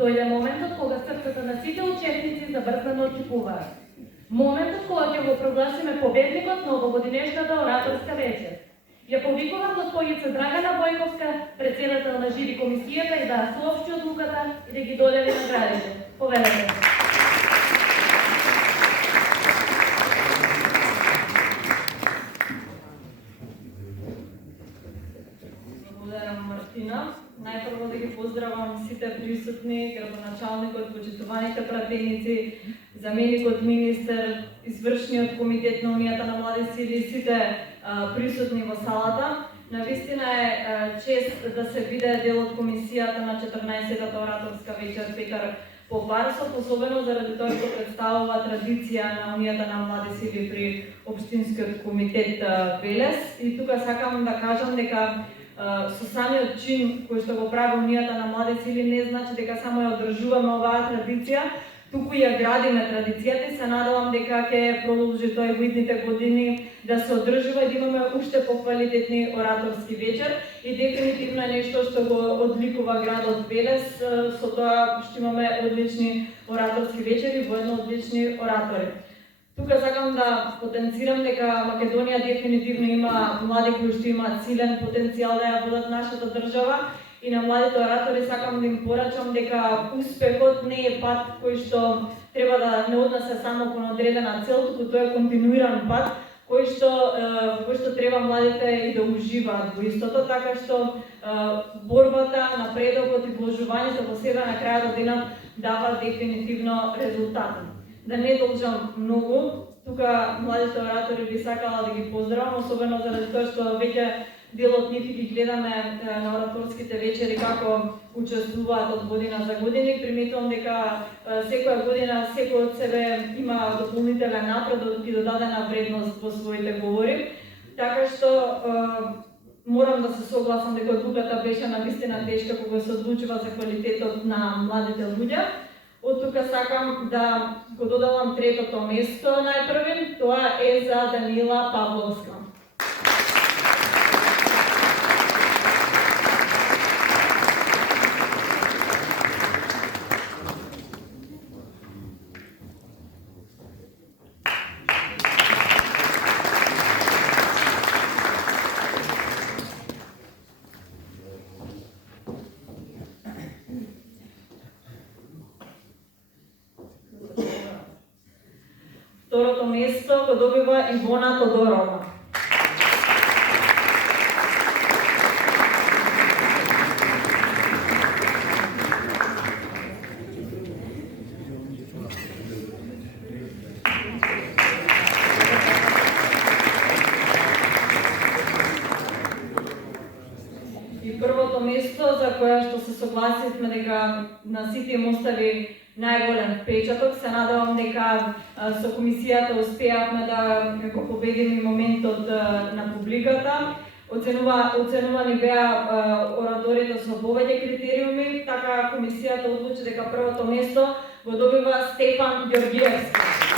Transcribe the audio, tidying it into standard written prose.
Дојде моментот кога срцата на сите учесници забрзано отчекуваат. Моментот кога ќе го прогласиме победникот на овогодинешната ораторска вечер. Ја повикувам господица Драгана Бојковска, председател на жири комисијата, и да соопшти одлуката и да ги додели наградите. Поведете. Благодарам, Мартина. Најпрво да ги поздравам сите присутни, градоначалникот, почитуваните пратеници, заменикот министер, извршниот комитет на Унијата на млади сили, сите присутни во салата. Навистина е чест да се биде дел од комисијата на 14-та ораторска вечер Петар Попарсов, особено заради тоа што представува традиција на Унијата на млади сили при Општинскиот комитет Велес. И тука сакам да кажам дека со самиот чин кој што го прави Унијата на млади сили не значи дека само ја одржуваме оваа традиција, туку ја градиме традицијата и се надевам дека ќе продолжи тоа и во идните години да се одржува и да имаме уште поквалитетни ораторски вечер и дефинитивно е нешто што го одликува градот Велес, со тоа што имаме одлични ораторски вечери во едно одлични оратори. Тука сакам да потенцирам дека Македонија дефинитивно има млади кои што имаат силен потенцијал да ја водат нашата држава и на младите оратори сакам да им порачам дека успехот не е пат кој што треба да не однесе само кон одредена цел, туку тоа е континуиран пат кој што треба младите и да уживаат во истото, така што борбата, напредокот и вложувањето во себе на крајот од денот дава дефинитивно резултати. Да не должам многу, тука младите оратори би сакала да ги поздравам, особено заради тоа што веќе дел од нив ги гледаме на ораторските вечери како учествуваат од година за година. Приметувам дека секоја година секој од себе има дополнителен напредок и додадена вредност во своите говори. Така што морам да се согласам дека одлуката беше навистина тешка кога се одлучува за квалитетот на младите луѓе. Од тука сакам да го додавам третото место најпрвен, тоа е за Данила Павловска. Второто место го добива Ивона Тодорова. И првото место за кое што се согласивме дека на сите им остави најголем впечаток, се надевам дека со комисијата успеавме да го победиме моментот на публиката. Оценувани беа ораторите со повеќе критериуми, така комисијата одлучи дека првото место го добива Стефан Ѓорѓиевски.